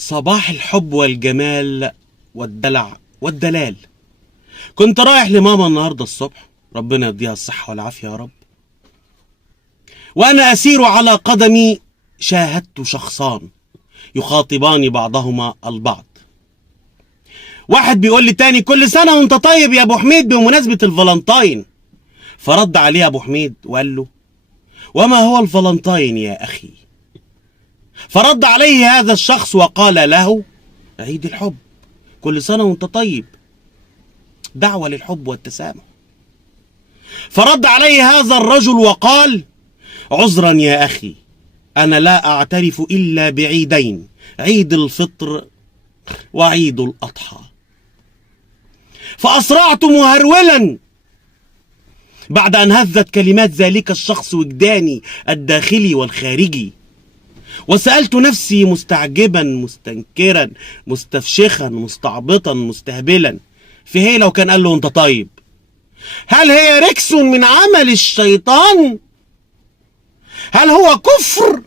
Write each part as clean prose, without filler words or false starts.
صباح الحب والجمال والدلع والدلال. كنت رايح لماما النهارده الصبح، ربنا يديها الصحة والعافية يا رب، وأنا أسير على قدمي شاهدت شخصان يخاطبان بعضهما البعض. واحد بيقول لي تاني: كل سنة وانت طيب يا أبو حميد بمناسبة الفالنتاين. فرد عليه أبو حميد وقال له: وما هو الفالنتاين يا أخي؟ فرد عليه هذا الشخص وقال له: عيد الحب، كل سنة وانت طيب، دعوة للحب والتسامح. فرد عليه هذا الرجل وقال: عذرا يا أخي، أنا لا أعترف إلا بعيدين، عيد الفطر وعيد الأضحى. فأسرعت مهرولا بعد أن هزت كلمات ذلك الشخص وجداني الداخلي والخارجي، وسألت نفسي مستعجبا مستنكرا مستفشخا مستعبطا مستهبلا: في هي لو كان قال له انت طيب؟ هل هي ركس من عمل الشيطان؟ هل هو كفر؟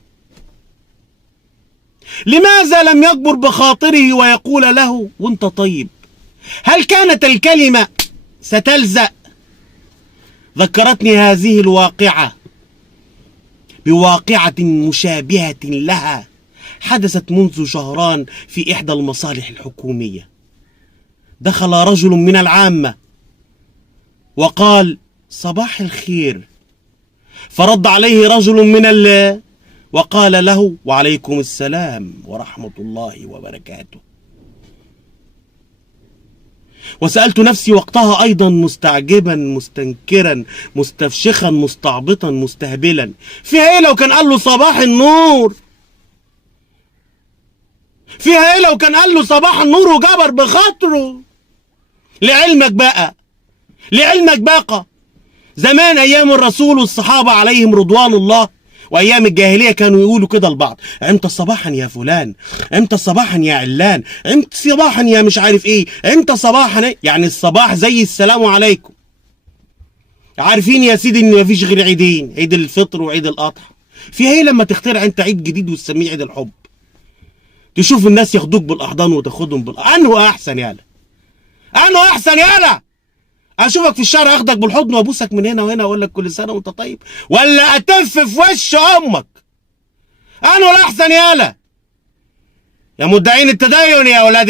لماذا لم يجبر بخاطره ويقول له وانت طيب؟ هل كانت الكلمة ستلزق؟ ذكرتني هذه الواقعة بواقعة مشابهة لها حدثت منذ شهران في إحدى المصالح الحكومية. دخل رجل من العامة وقال: صباح الخير. فرد عليه رجل من الله وقال له: وعليكم السلام ورحمة الله وبركاته. وسألت نفسي وقتها أيضا مستعجبا مستنكرا مستفشخا مستعبطا مستهبلا: فيها ايه لو كان قال له صباح النور؟ فيها ايه لو كان قال له صباح النور وجبر بخاطره؟ لعلمك بقى زمان أيام الرسول والصحابة عليهم رضوان الله وأيام الجاهلية كانوا يقولوا كده لبعض: امتى صباحا يا فلان، امتى صباحا يا علان، امتى صباحا يا مش عارف ايه، امتى صباحا يعني الصباح زي السلام عليكم. عارفين يا سيدي ان مفيش غير عيدين، عيد الفطر وعيد الأضحى. فيها ايه لما تخترع انت عيد جديد وتسميه عيد الحب؟ تشوف الناس ياخدوك بالأحضان وتاخدهم انه احسن يالا اشوفك في الشارع اخدك بالحضن وابوسك من هنا وهنا واقول لك كل سنه وانت طيب، ولا اتف في وش امك؟ انا الاحسن يالا يا مدعين التدين يا اولاد